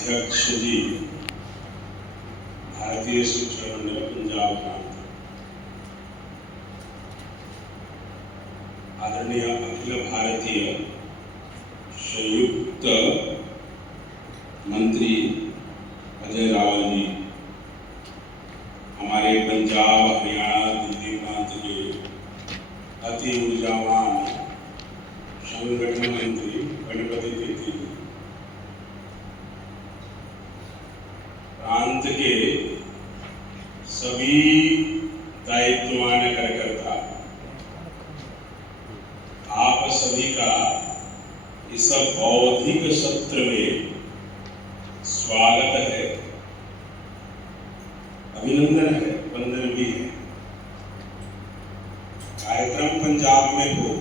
अध्यक्ष जी, भारतीय शिक्षण मंडल पंजाब प्रांत, आदरणीय अखिल भारतीय संयुक्त मंत्री अजय रावल जी, हमारे पंजाब, हरियाणा, दिल्ली प्रांत के अति ऊर्जावान संगठन मंत्री गणपति तिर्की जी, प्रांत के सभी दायित्ववान कार्यकर्ता, आप सभी का इस बौद्धिक सत्र में स्वागत है, अभिनंदन है, वंदन भी है। कार्यक्रम पंजाब में हो,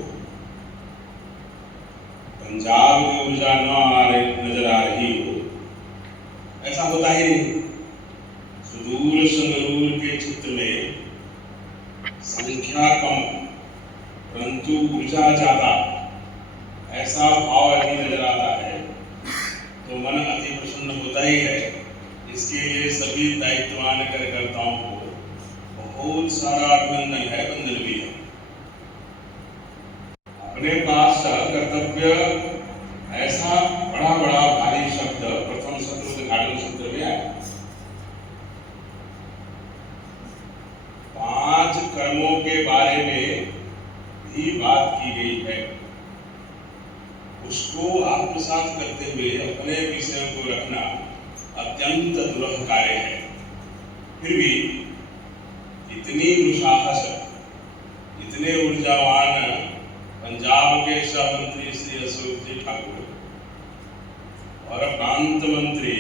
पंजाब में ऊर्जा नजर आ रही हो, ऐसा होता ही नहीं। सुदूर संगरूर के चित्र में संख्या कम परंतु ऊर्जा ज्यादा, ऐसा भाव अभी नजर आता है तो मन अति प्रसन्न होता ही है। इसके लिए सभी दायित्ववान कार्यकर्ताओं को बहुत सारा अभिनंदन है, वंदन भी है। अपने पास कर्तव्य ऐसा बड़ा बड़ा भारी शब्द प्रथम सत्र उद्घाटन सत्र में आया। 5 कर्मों के बारे में भी बात की गई है, उसको आत्मसात करते हुए अपने विषयों को रखना अत्यंत दुर्लभ कार्य है। फिर भी इतनी दुस्साहस, इतने ऊर्जावान पंजाब के सह मंत्री श्री अशोक जी ठाकुर और प्रांत मंत्री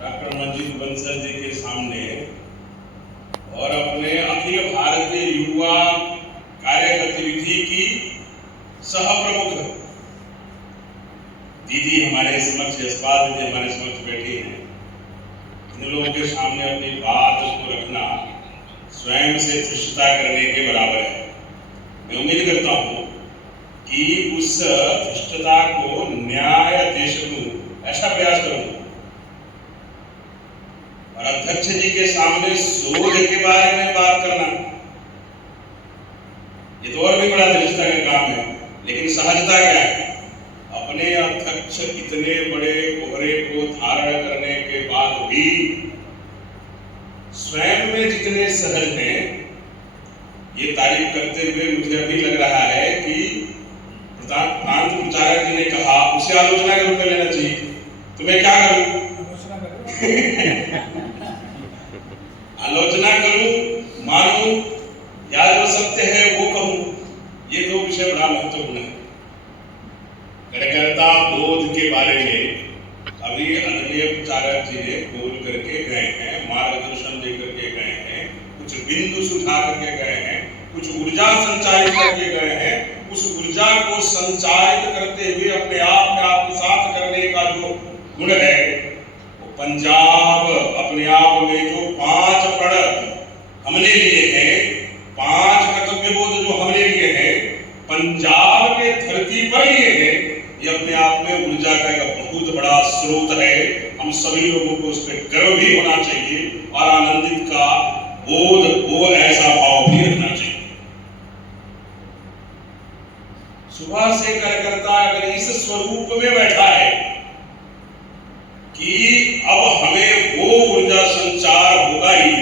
डॉक्टर मंजीत बंसल जी के सामने और अपने अखिल भारतीय युवा कार्य गतिविधि की सह प्रमुख दीदी हमारे समक्ष, यशपाल दीदी हमारे समक्ष बैठी हैं। इन लोगों के सामने अपनी बात को रखना स्वयं से धृष्टता करने के बराबर है। मैं उम्मीद करता हूं कि उस धृष्टता को न्याय दे सकूं, ऐसा प्रयास करूंगा। और अध्यक्ष जी के सामने शोध के बारे में बात करना, ये तो और भी बड़ा धृष्टता का काम है। लेकिन सहजता क्या है? अपने अध्यक्ष इतने बड़े कोहरे को धारण करने के बाद भी स्वयं में जितने सहज हैं, ये तारीफ करते हुए मुझे अभी लग रहा है कि प्रांत प्रचारक जी ने कहा उसे आलोचना का रूप में लेना चाहिए। तो मैं क्या करूं? आलोचना करूं, मानूं, या जो सत्य है वो कहूं, ये दो विषय बड़ा महत्वपूर्ण है। कार्यकर्ता बोध के बारे में अभी आदरणीय प्रचारक जी ने बोल करके गए हैं, मार्गदर्शन देकर के गए हैं, कुछ बिंदु सुझा करके गए हैं, कुछ ऊर्जा संचारित करके गए हैं। उस ऊर्जा को संचारित करते हुए अपने आप में आत्मसात करने का जो गुण है, वो पंजाब अपने आप में जो 5 प्रण हमने लिए हैं, 5 कर्तव्य बोध जो हमने लिए हैं, पंजाब के धरती पर लिए हैं, ये अपने आप में ऊर्जा का एक बहुत बड़ा स्रोत है। हम सभी लोगों को उस पर गर्व भी होना चाहिए और आनंदित का बोध हो, ऐसा भाव भी रखना चाहिए। सुबह से कार्यकर्ता अगर इस स्वरूप में बैठा है कि अब हमें वो ऊर्जा संचार होगा ही,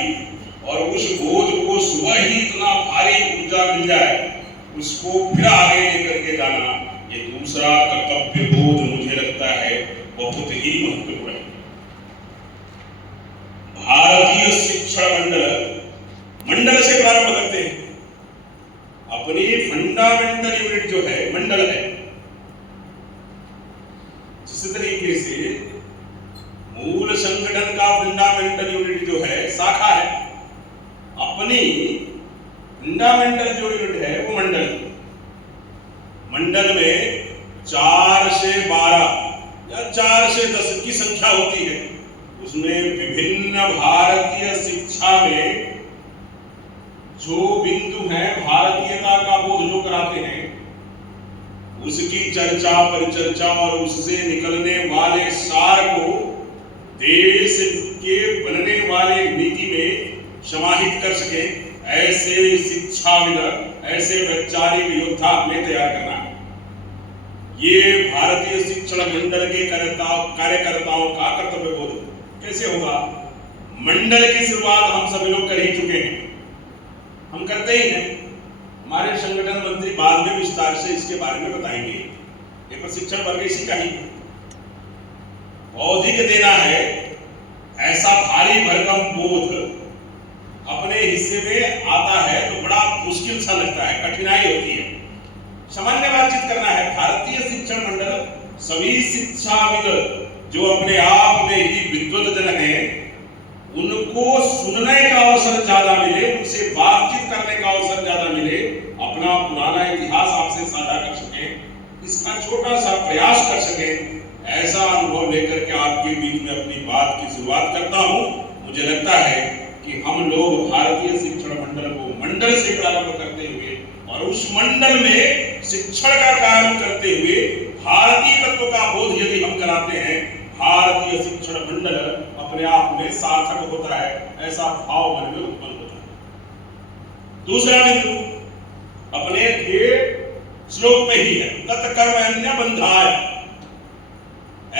और उस बोध को सुबह ही इतना भारी ऊर्जा मिल जाए, उसको फिर आगे लेकर के जाना, ये दूसरा कर्तव्य बोध मुझे लगता है बहुत ही महत्वपूर्ण है। भारतीय शिक्षण मंडल से प्रारंभ करते हैं। अपनी फंडामेंटल यूनिट जो है, मंडल है, जिस तरीके से मूल संगठन का फंडामेंटल यूनिट जो है शाखा है, अपनी फंडामेंटल जो यूनिट है वो मंडल। मंडल में 4 से 12 या 4 से 10 की संख्या होती है। उसमें विभिन्न भारतीय शिक्षा में जो बिंदु हैं, भारतीयता का बोध जो कराते हैं, उसकी चर्चा परिचर्चा और उससे निकलने वाले सार को देश के बनने वाले नीति में समाहित कर सके, ऐसे शिक्षाविद, ऐसे वैचारिक योद्धा हमें तैयार करना है। ये भारतीय शिक्षण मंडल के कार्यकर्ताओं का कर्तव्य बोध कैसे होगा? मंडल की शुरुआत हम सभी लोग कर ही चुके हैं, हम करते ही हैं। हमारे संगठन मंत्री बाद में विस्तार से इसके बारे में बताएंगे। ये प्रशिक्षण वर्ग इसी का ही बौद्धिक देना है। ऐसा भारी भरकम बोध अपने हिस्से में आता है तो बड़ा मुश्किल सा लगता है, कठिनाई होती है। सामान्य बातचीत करना है। भारतीय शिक्षण मंडल सभी शिक्षाविद जो अपने आप में ही विद्वतजन हैं, उनको सुनने का अवसर ज्यादा मिले, उनसे बातचीत करने का अवसर ज्यादा मिले, अपना पुराना इतिहास आपसे साझा कर सके, इसका छोटा सा प्रयास कर सके, ऐसा अनुभव लेकर के आपके बीच में अपनी बात की शुरुआत करता हूं। मुझे लगता है कि हम लोग भारतीय शिक्षण मंडल को मंडल से प्रारंभ करते हुए और उस मंडल में शिक्षण का कार्य करते हुए भारतीय तत्व का बोध यदि हम कराते हैं, भारतीय शिक्षण मंडल अपने आप में सार्थक होता है, ऐसा भाव मन में उत्पन्न होता है। दूसरा बिंदु अपने के श्लोक में ही है, तत्कर्म अन्य बंधाय,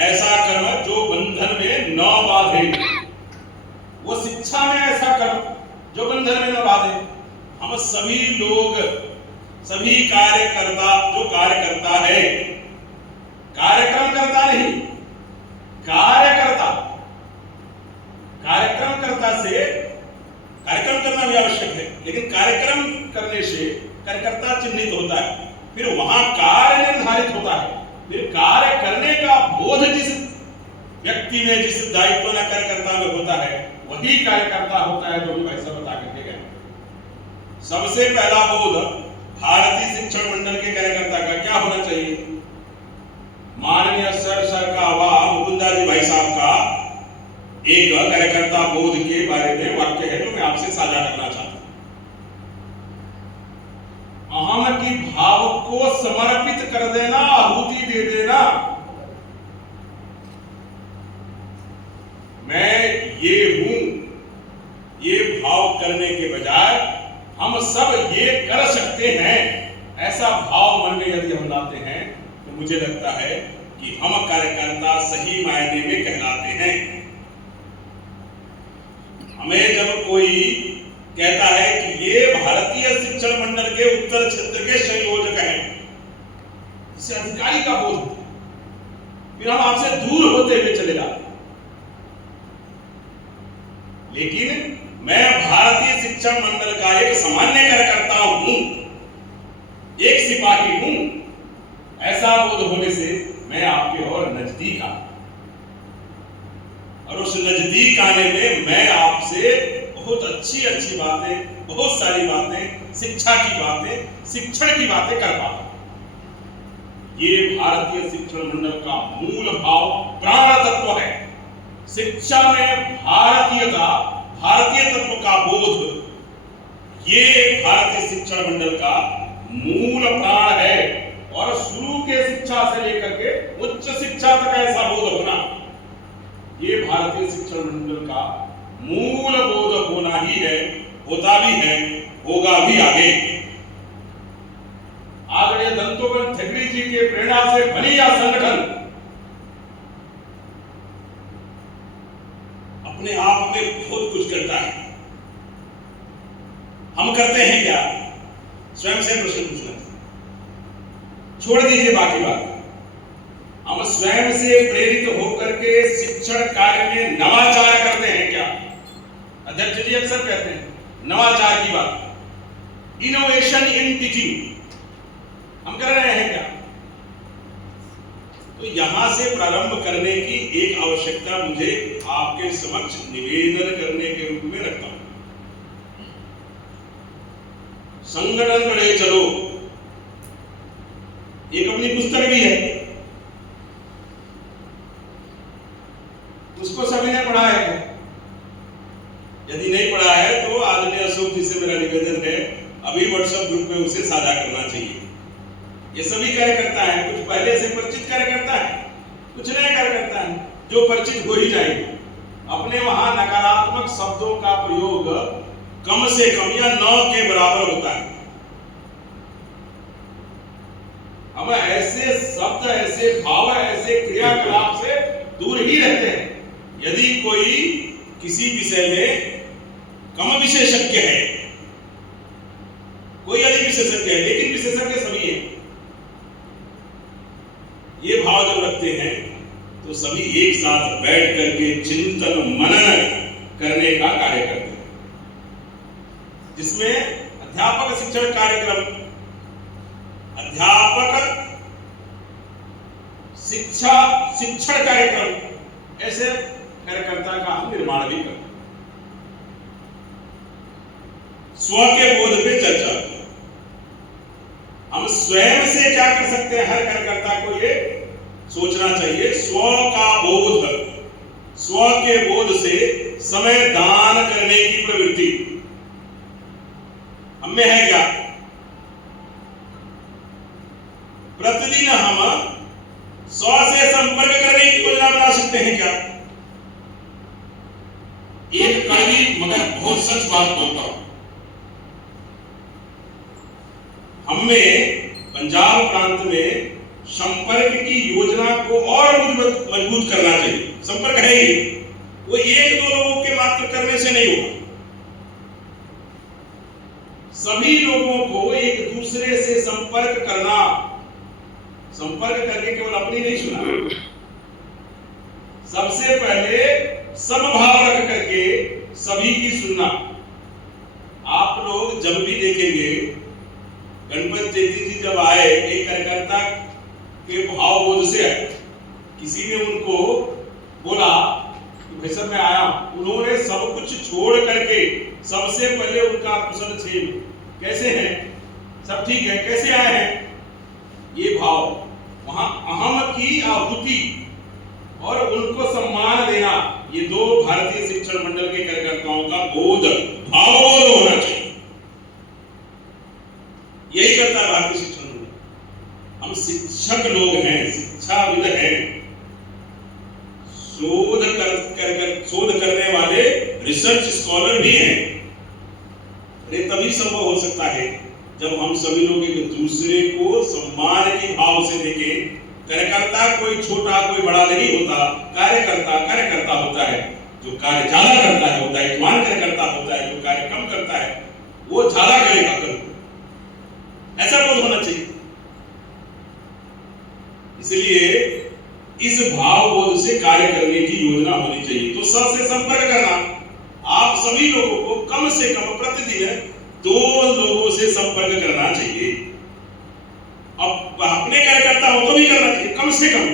ऐसा कर्म जो बंधन में न बाधे। वो शिक्षा में ऐसा कर्म जो बंधन में न बाधे। हम सभी लोग, सभी कार्यकर्ता, जो कार्यकर्ता है, कार्यक्रम करता नहीं, कार्यकर्ता, कार्यक्रम करता से कार्यक्रम करना भी आवश्यक है, लेकिन कार्यक्रम करने से कार्यकर्ता चिन्हित होता है, फिर वहां कार्य निर्धारित होता है, फिर कार्य करने का बोध जिस व्यक्ति में, जिस दायित्व न कार्यकर्ता में होता है, वही कार्यकर्ता होता है जो भी पैसा बता करके गए। सबसे पहला बोध भारतीय शिक्षण मंडल के कार्यकर्ता का क्या होना चाहिए? माननीय सर का वाह मुकुंदा जी भाई साहब का एक कार्यकर्ता बोध के बारे में वाक्य है जो मैं आपसे साझा करना चाहता हूं। अहम की भाव को समर्पित कर देना, आहुति दे देना। मैं ये हूं, ये भाव करने के बजाय हम सब ये कर सकते हैं, ऐसा भाव मन में यदि हम लाते हैं तो मुझे लगता है कि हम कार्यकर्ता सही मायने में कहलाते हैं। हमें जब कोई कहता है कि ये भारतीय शिक्षण मंडल के उत्तर क्षेत्र के संयोजक हैं, इससे अधिकारी का बोध होता है, फिर हम आपसे दूर होते हुए चले जाते। लेकिन मैं भारतीय शिक्षण मंडल का एक सामान्य कार्यकर्ता हूं, एक सिपाही हूं, ऐसा बोध होने से मैं आपके और नजदीक आ, और उस नजदीक आने में मैं आपसे बहुत अच्छी अच्छी बातें, बहुत सारी बातें, शिक्षा की बातें, शिक्षण की बातें कर पाता हूं। ये भारतीय शिक्षण मंडल का मूल भाव, प्राण तत्व है। शिक्षा में भारतीयता, भारतीय तत्व का बोध, ये भारतीय शिक्षण मंडल का मूल प्राण है। और शुरू के शिक्षा से लेकर के उच्च शिक्षा तक ऐसा बोध होना, ये भारतीय शिक्षण मंडल का मूल बोध होना ही है, होता भी है, होगा भी आगे। आदरणीय दत्तोपंत ठेकड़ी जी के प्रेरणा से बनी यह संगठन अपने आप में बहुत कुछ करता है। हम करते हैं क्या? स्वयं से प्रश्न पूछना, छोड़ दीजिए बाकी बात। हम स्वयं से प्रेरित होकर के शिक्षण कार्य में नवाचार करते हैं क्या? अध्यक्ष जी अक्सर कहते हैं नवाचार की बात, इनोवेशन इन टीचिंग, हम कर रहे हैं क्या? तो यहां से प्रारंभ करने की एक आवश्यकता मुझे आपके समक्ष निवेदन करने के रूप में रखता हूं। संगठन बढ़े चलो, एक अपनी पुस्तक भी है, उसको सभी ने पढ़ा है। यदि नहीं पढ़ा है तो आदरणीय अशोक जी से मेरा निवेदन है, अभी व्हाट्सएप ग्रुप में उसे साझा करना चाहिए। ये सभी कार्यकर्ता हैं, कुछ पहले से परिचित कार्यकर्ता हैं, कुछ नए कार्यकर्ता हैं जो परिचित हो ही जाएंगे। अपने वहां नकारात्मक शब्दों का प्रयोग कम से कम या 9 के बराबर होता है। हम ऐसे शब्द, ऐसे भाव, ऐसे क्रियाकलाप से दूर ही रहते हैं। यदि कोई किसी विषय में कम विशेषज्ञ है, कोई अधिक विशेषज्ञ है, लेकिन विशेषज्ञ सभी हैं, ये भाव जब रखते हैं तो सभी एक साथ बैठ करके चिंतन मनन करने का कार्य करते हैं, जिसमें अध्यापक शिक्षण कार्यक्रम, अध्यापक शिक्षण कार्यक्रम, ऐसे कार्यकर्ता का हम निर्माण भी करते हैं। स्व के बोध पे चर्चा, हम स्वयं से क्या कर सकते हैं, हर कार्यकर्ता को ये सोचना चाहिए। स्व का बोध, स्व के बोध से समय दान करने की प्रवृत्ति हम में है क्या? प्रतिदिन हम स्व से संपर्क करने की योजना बना सकते हैं क्या? एक कड़वी मगर बहुत सच बात बोलता हूं, हमें पंजाब प्रांत में संपर्क की योजना को और मजबूत करना चाहिए। संपर्क है ही, वो एक दो लोगों के मात्र करने से नहीं होगा। सभी लोगों को एक दूसरे से संपर्क करना, संपर्क करके केवल अपनी नहीं सुना, सबसे पहले समभाव रख करके सभी की सुनना। आप लोग जब भी देखेंगे गणपति चेती जी जब आए, एक कार्यकर्ता के भाव बोध से आए, किसी ने उनको बोला कि भाई साहब मैं आया, उन्होंने सब कुछ छोड़ करके सबसे पहले उनका कुशल छेम, कैसे हैं, सब ठीक है, कैसे आए हैं, ये भाव, वहां अहम की आहुति और उनको सम्मान देना, ये दो भारतीय शिक्षण मंडल के कार्यकर्ताओं का बोध, भाव बोध होना चाहिए। यही करता है भारतीय शिक्षण मंडल। हम शिक्षक लोग हैं, शिक्षाविद हैं, शोध करने वाले रिसर्च स्कॉलर भी हैं। अरे तभी संभव हो सकता है जब हम सभी लोग एक दूसरे को सम्मान के भाव से देखें। कार्यकर्ता कोई छोटा कोई बड़ा नहीं होता, कार्यकर्ता होता है। जो कार्य ज्यादा करता है होता है जवान कार्यकर्ता होता है, जो कार्य कम करता है वो ज्यादा करेगा कल, ऐसा बोध होना चाहिए। इसलिए इस भाव बोध से कार्य करने की योजना होनी चाहिए। तो सबसे संपर्क करना, आप सभी लोगों को कम से कम प्रतिदिन 2 लोगों से संपर्क करना चाहिए। अब अपने कार्यकर्ता हो तो भी करना चाहिए कम से कम।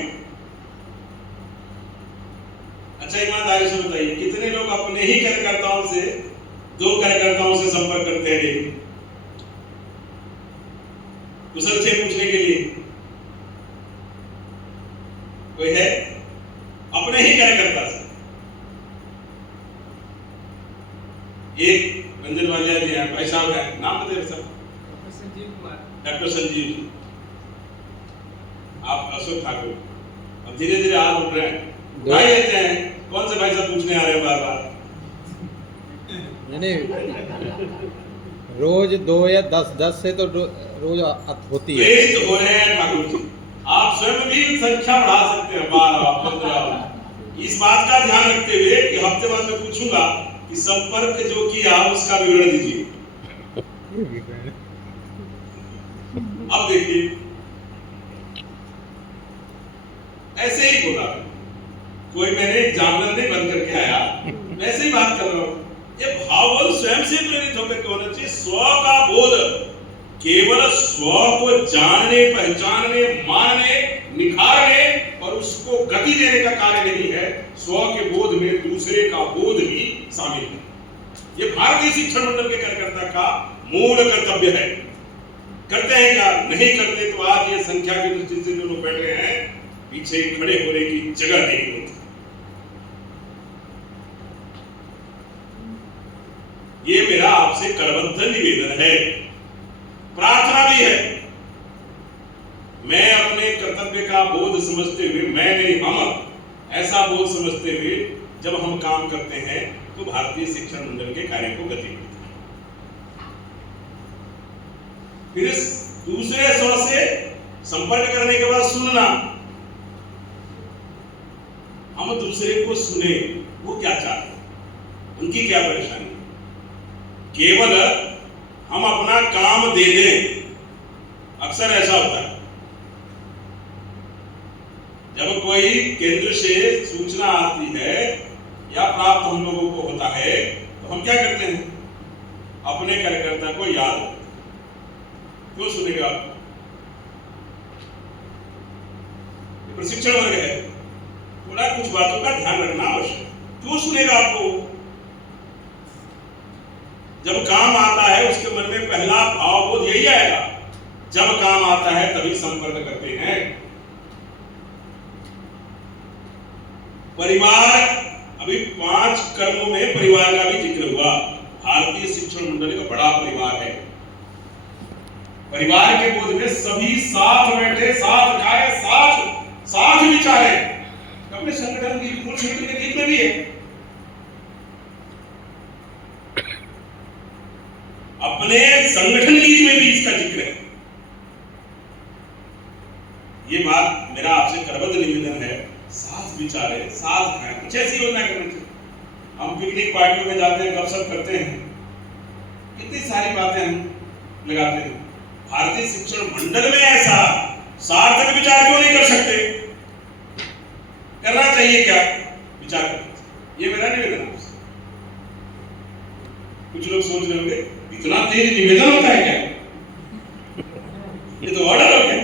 अच्छा ईमानदारी से बताइए कितने लोग अपने ही कार्यकर्ताओं से 2 कार्यकर्ताओं से संपर्क करते हैं डेली, कुशल से पूछने के लिए? कोई है? अपने ही कार्यकर्ता से। एक रंजन वालिया जी हैं, भाई साहब है, नाम बताइए sir. Doctor Sanjeev Kumar. Doctor Sanjeev ji, आप अशोक ठाकुर। अब धीरे धीरे हाथ उठ रहे हैं, भाई रहते हैं, कौन से भाई साहब पूछने आ रहे हैं बार बार? रोज 2 या 10 से तो रोज होती है। प्रेरित हो रहे हैं ठाकुर जी, आप स्वयं भी संख्या बढ़ा सकते हैं 12, 15। इस बात का ध्यान रखते हुए कि हफ्ते बाद में पूछूंगा कि संपर्क जो किया उसका विवरण दीजिए। अब देखिए ऐसे ही बोला, कोई मैंने एग्जामिनर नहीं बन करके आया, वैसे ही बात कर रहा हूं। ये भाव बोध स्वयं से प्रेरित होकर के होना चाहिए। स्व का बोध केवल स्व को जानने, पहचानने, मानने, निखारने और उसको गति देने का कार्य नहीं है। स्व के बोध में दूसरे का बोध भी शामिल है। ये भारतीय शिक्षण मंडल के कार्यकर्ता का मूल कर्तव्य है। करते हैं क्या? नहीं करते तो आज ये संख्या की दृष्टि से जो लोग बैठ रहे हैं पीछे खड़े होने की जगह नहीं होती। ये मेरा आपसे करबद्ध निवेदन है, प्रार्थना भी है। मैं अपने कर्तव्य का बोध समझते हुए, मैं नहीं हम, ऐसा बोध समझते हुए जब हम काम करते हैं तो भारतीय शिक्षण मंडल के कार्य को गति मिलती है। फिर इस दूसरे स्वर से संपर्क करने के बाद सुनना, हम दूसरे को सुने, वो क्या चाहते हैं, उनकी क्या परेशानी। केवल हम अपना काम दे दें, अक्सर ऐसा होता है जब कोई केंद्र से सूचना आती है या प्राप्त हम लोगों को होता है तो हम क्या करते हैं, अपने कार्यकर्ता को याद रखते हैं। क्यों सुनेगा, प्रशिक्षण वर्ग है, थोड़ा कुछ बातों का ध्यान रखना आवश्यक। क्यों सुनेगा आपको, जब काम आता है उसके मन में पहला भावबोध यही आएगा, जब काम आता है तभी संपर्क करते हैं। परिवार, अभी 5 कर्मों में परिवार का भी जिक्र हुआ। भारतीय शिक्षण मंडल का बड़ा परिवार है। परिवार के बोध में सभी साथ बैठे, साथ खाए, साथ विचारे। अपने संगठन की मूल सूत्र के गीत में भी है, अपने संगठन गीत में भी इसका जिक्र है। ये बात मेरा आपसे करबद्ध निवेदन है, साथ विचारे, साथ खाएं, कुछ ऐसी योजना करनी चाहिए। हम पिकनिक पार्टियों में जाते हैं, गपशप करते हैं, कितनी सारी बातें हम लगाते हैं। भारतीय शिक्षण मंडल में ऐसा सार्थक विचार क्यों नहीं कर सकते? करना चाहिए, क्या विचार करना चाहिए, ये मेरा निवेदन आपसे। कुछ लोग सोच रहे होंगे इतना तेज निवेदन होता है क्या, ये तो ऑर्डर हो गया।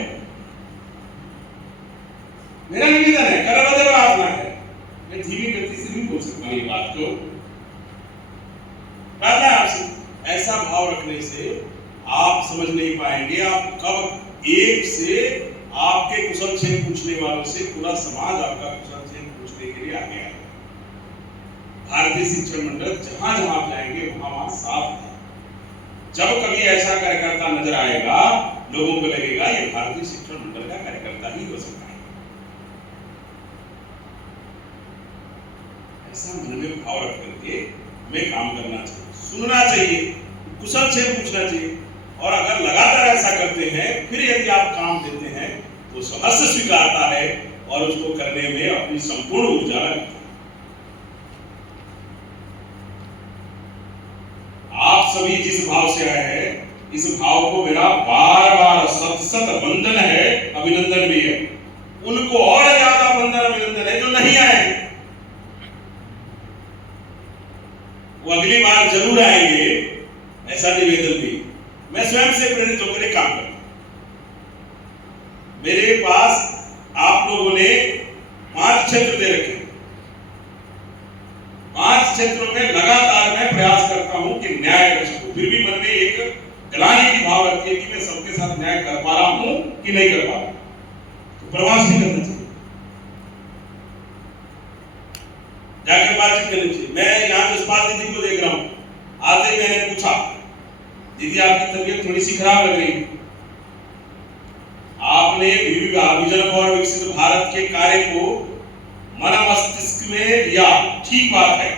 मेरा निवेदन है, करबद्ध प्रार्थना है, मैं धीमी गति से नहीं बोल सकता ये बात को। प्रार्थना है आपसे, ऐसा भाव रखने से आप समझ नहीं पाएंगे आप कब एक से आपके कुशल क्षेम पूछने वालों से पूरा समाज आपका कुशल क्षेम पूछने के लिए आगे आएगा। भारतीय शिक्षण मंडल जहां जहां आप जाएंगे वहां साथ है। जब कभी ऐसा कार्यकर्ता नजर आएगा, लोगों को लगेगा ये भारतीय शिक्षण मंडल का कार्यकर्ता ही हो सकता है। ऐसा मन में भाव रख करके हमें काम करना चाहिए, सुनना चाहिए, कुशल क्षेम पूछना चाहिए। और अगर लगातार ऐसा करते हैं, फिर यदि आप काम देते हैं तो सहर्ष स्वीकारता है और उसको करने में अपनी संपूर्ण ऊर्जा लगती है। आप सभी जिस भाव से आए हैं, इस भाव को मेरा बार बार सत वंदन है, अभिनंदन भी है। उनको और ज्यादा वंदन अभिनंदन है जो नहीं आए, वो अगली बार जरूर आएंगे, ऐसा निवेदन भी। मैं स्वयं से प्रेरित होकर काम करता हूं। मेरे पास आप लोगों ने 5 क्षेत्र दे रखे, 5 क्षेत्रों में लगातार मैं प्रयास करता हूं कि न्याय कर सकूं। फिर भी मन में एक ग्लानि की भाव रखती है कि मैं सबके साथ न्याय कर पा रहा हूं कि नहीं कर पा रहा हूं। तो प्रवास नहीं करना चाहिए, जाकर बातचीत करनी चाहिए। मैं यहाँ जसपाल दीदी को देख रहा हूं, आते ही मैंने पूछा, दीदी आपकी तबीयत थोड़ी सी खराब लग रही है, आपने विजन फॉर विकसित भारत के कार्य को मन मस्तिष्क में लिया, ठीक बात है,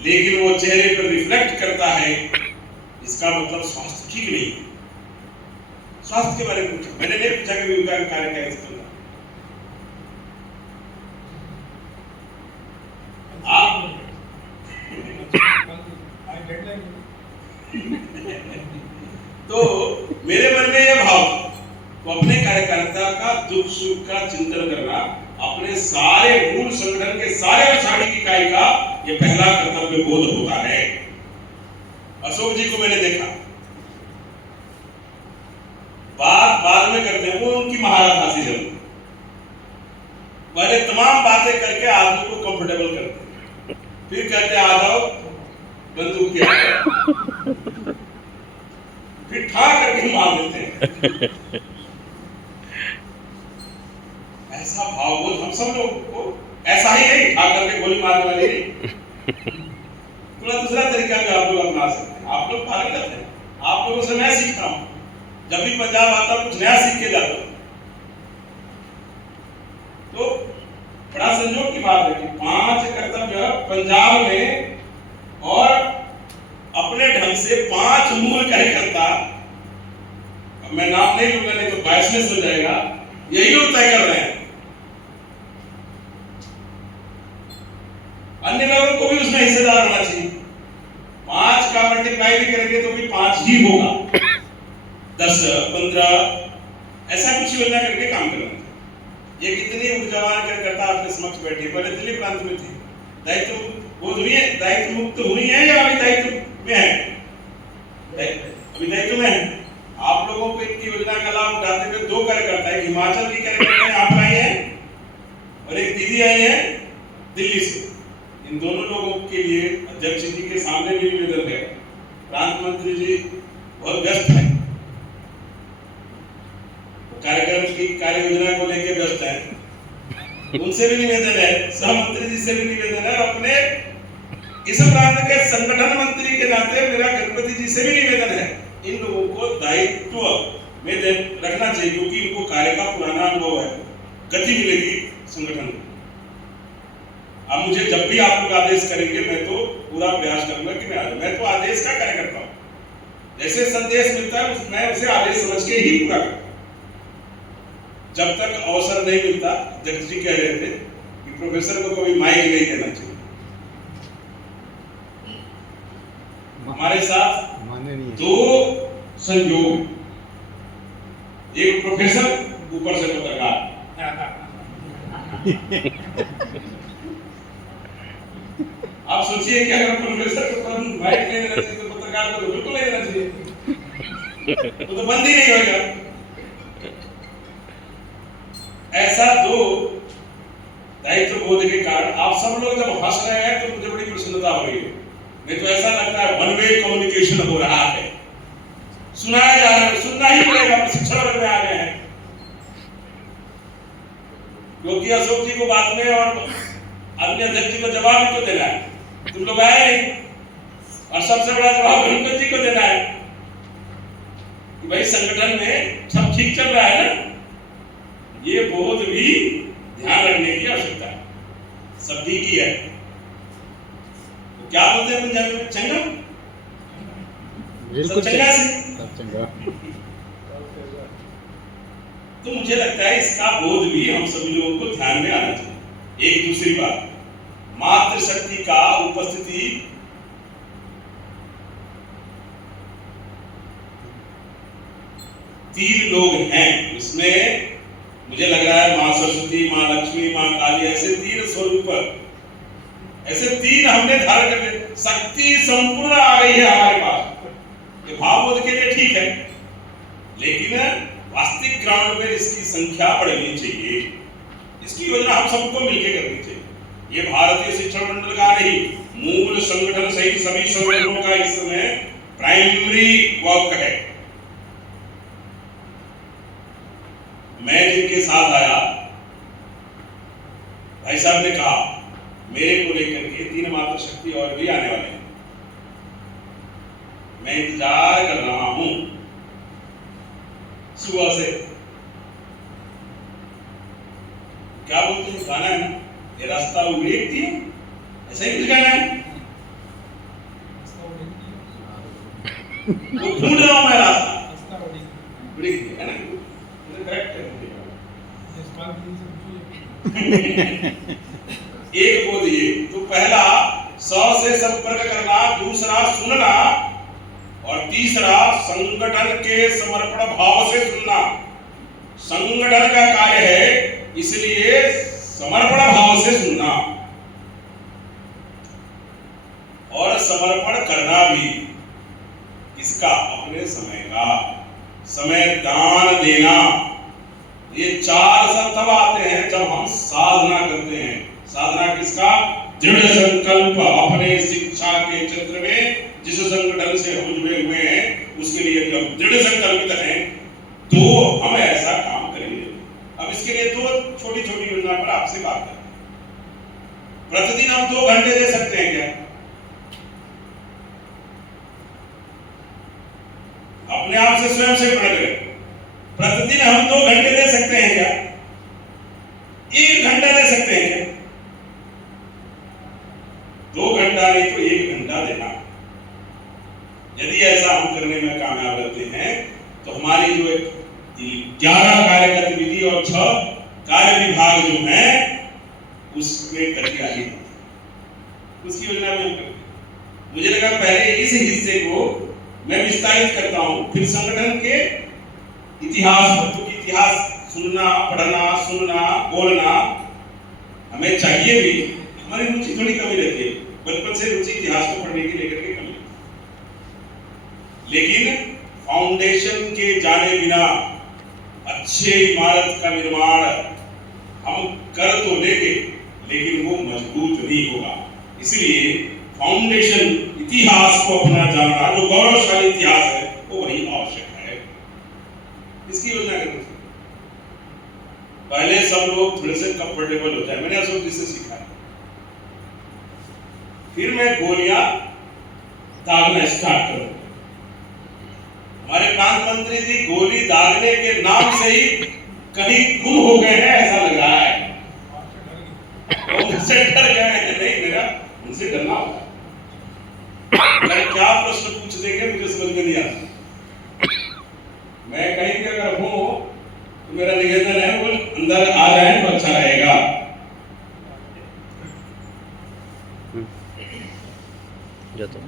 लेकिन वो चेहरे पर रिफ्लेक्ट करता है, इसका मतलब स्वास्थ्य ठीक नहीं है। स्वास्थ्य के बारे में पूछा, मैंने नहीं पूछा कि विविका का कार्य कैसे चल रहा है। तो मेरे मन में यह भाव, तो अपने कार्यकर्ता का दुख सुख का चिंतन करना, अपने सारे मूल संगठन के सारे आषाढ़ी इकाई का यह पहला कर्तव्य बोध होता है। अशोक जी को मैंने देखा, बात बाद में करते हैं, वो उनकी महारत हासिल है। पहले तमाम बातें करके आदमी को कंफर्टेबल करते हैं, फिर कहते हैं आ जाओ बंदूक की आगे, फिर ठा करके मार देते हैं। ऐसा भावबोध हम सब लोगों को, ऐसा ही नहीं ठा करके गोली मारने वाली नहीं, थोड़ा दूसरा तरीका भी आप लोग अपना सकते हैं। आप लोग पागल हैं, आप लोगों से मैं सीखता हूं, जब भी पंजाब आता कुछ नया सीख के जाता हूं। तो बड़ा संयोग की बात है कि 5 कर्तव्य पंजाब में और अपने ढंग से 5 मूल कार्यकर्ता, मैं नाम नहीं लूंगा नहीं तो बायसनेस हो जाएगा, यही लोग तय कर रहे हैं। अन्य लोगों को भी उसमें हिस्सेदार होना चाहिए। 5 का मल्टीप्लाई भी करेंगे तो भी 5 ही होगा, 10, 15 ऐसा कुछ योजना करके काम करना चाहिए। ये कितनी ऊर्जावान कार्यकर्ता आपके समक्ष बैठी है, पहले दिल्ली प्रांत में थी, दायित्व वो हुई है, दायित्व मुक्त हुई है या अभी दायित्व में है? अभी दायित्व में है। आप लोगों को इनकी योजना का लाभ उठाते हुए 2 कार्यकर्ता, एक हिमाचल की कार्यकर्ता यहाँ पर आई है और एक दीदी आई है दिल्ली से। इन दोनों लोगों के लिए अध्यक्ष जी के सामने भी निवेदन है, प्रांत मंत्री जी बहुत व्यस्त है, कार्यक्रम की कार्य योजना को लेकर व्यस्त है, उनसे भी निवेदन है, सह मंत्री जी से भी निवेदन है, अपने इस प्रांत के संगठन मंत्री के नाते मेरा गणपति जी से भी निवेदन है, इन लोगों को दायित्व में रखना चाहिए क्योंकि इनको कार्य का पुराना अनुभव है, गति मिलेगी संगठन को। अब मुझे जब भी आप लोग आदेश करेंगे मैं तो पूरा प्रयास करूंगा कि मैं आ जाऊं। मैं तो आदेश का कार्य करता हूं, जैसे संदेश मिलता है मैं उसे आदेश समझ के ही पूरा करता हूं। जब तक अवसर नहीं मिलता, जगत जी कह रहे थे कि प्रोफेसर को कभी माइक नहीं देना चाहिए। हमारे साथ 2 संयोग, एक प्रोफेसर ऊपर से पत्रकार। आप सोचिए कि अगर प्रोफेसर को माइक नहीं देना चाहिए तो पत्रकार को बिल्कुल नहीं देना चाहिए, तो बंद ही नहीं होगा। ऐसा 2 दायित्व बोध के कारण आप सब लोग जब हंस रहे हैं तो मुझे बड़ी प्रसन्नता हो रही है। नहीं तो ऐसा लगता है वन वे कम्युनिकेशन हो रहा है, सुनाया जा रहा है, सुनना ही पड़ेगा, प्रशिक्षण वर्ग में आ गए हैं। क्योंकि अशोक जी को बाद में और आदरणीय अध्यक्ष जी को जवाब भी तो देना है, तुम लोग आए नहीं, और सबसे बड़ा जवाब गणपत जी को देना है कि भाई संगठन में सब ठीक चल रहा है ना। ये बोध भी ध्यान रखने की आवश्यकता है, सभी की है। तो क्या बोलते हैं पंजाबी में? चंगा, सब चंगा से। तो मुझे लगता है इसका बोध भी हम सभी लोगों को ध्यान में आना चाहिए। एक दूसरी बात, मातृशक्ति का उपस्थिति तीन लोग हैं, उसमें मुझे लग रहा है मां सरस्वती, मां लक्ष्मी, मां काली, ऐसे 3 स्वरूप, ऐसे 3 हमने धारण कर लिया। शक्ति संपूर्ण आ गई है हमारे पास। ये भावबोध के लिए ठीक है, लेकिन वास्तविक ग्राउंड में इसकी संख्या बढ़नी चाहिए। इसकी योजना हम सबको मिलकर करनी चाहिए। ये भारतीय शिक्षण मंडल का नहीं, मूल संगठन सहित सभी संगठनों का इस समय प्राइमरी वर्क है। मैं जिनके साथ आया, भाई साहब ने कहा मेरे को लेकर के 3 मातृशक्ति और भी आने वाले हैं, मैं इंतजार कर रहा हूं सुबह से। क्या बोलते हैं गाना है ना, ये रास्ता उड़ेती है, ऐसा ही कुछ गाना है। तो ढूंढ रहा हूं मैं रास्ता उड़ेती है ना, करेक्ट है। एक बोध ये तो पहला 100 से संपर्क करना, दूसरा सुनना और तीसरा संगठन के समर्पण भाव से सुनना। संगठन का कार्य है, इसलिए समर्पण भाव से सुनना और समर्पण करना भी। किसका? अपने समय का। समय दान देना। ये 4 शब्द तब आते हैं जब हम साधना करते हैं। साधना किसका? दृढ़ संकल्प अपने शिक्षा के क्षेत्र में जिस संगठन से हम जुड़े हुए हैं उसके लिए यदि हम दृढ़ संकल्पित हैं तो हम ऐसा काम करेंगे। अब इसके लिए 2 छोटी छोटी योजना पर आपसे बात करें। प्रतिदिन हम 2 घंटे दे सकते हैं क्या? अपने आप से स्वयं से पढ़ करें। प्रतिदिन हम 2 घंटे दे सकते हैं क्या? 1 घंटा दे सकते हैं क्या? जिंदा देना। यदि ऐसा हम करने में कामयाब रहते हैं तो हमारी जो 11 कार्य गतिविधि और 6 कार्य विभाग जो है उसमें गति आई, उसकी योजना में हम करते हैं। मुझे लगा पहले इस हिस्से को मैं विस्तारित करता हूं, फिर संगठन के इतिहास, बच्चों की इतिहास सुनना, पढ़ना, सुनना, बोलना हमें चाहिए भी। हमारी रुचि थोड़ी कमी रहती है, बचपन से रुचि इतिहास को पढ़ने की लेकर के कमी, लेकिन फाउंडेशन के जाने बिना अच्छे इमारत का निर्माण हम कर तो लेंगे लेकिन वो मजबूत नहीं होगा। इसलिए फाउंडेशन इतिहास को अपना जानना, जो गौरवशाली इतिहास है, वो वही आवश्यक है। इसकी योजना करनी चाहिए। पहले सब लोग थोड़े से कंफर्टेबल हो जाए, मैंने अशोक जी से सीखा है। फिर मैं गोलियां दागना स्टार्ट करूं। हमारे प्रांत मंत्री जी गोली दागने के नाम से ही कहीं गुम हो गए हैं, ऐसा लग रहा है। वो मुझसे डर गए हैं। नहीं, मेरा उनसे डरना होगा। क्या प्रश्न पूछ देंगे मुझे समझ में नहीं आता। मैं कहीं भी अगर हूं तो मेरा निवेदन है वो अंदर आ जाए तो अच्छा रहेगा। जो तो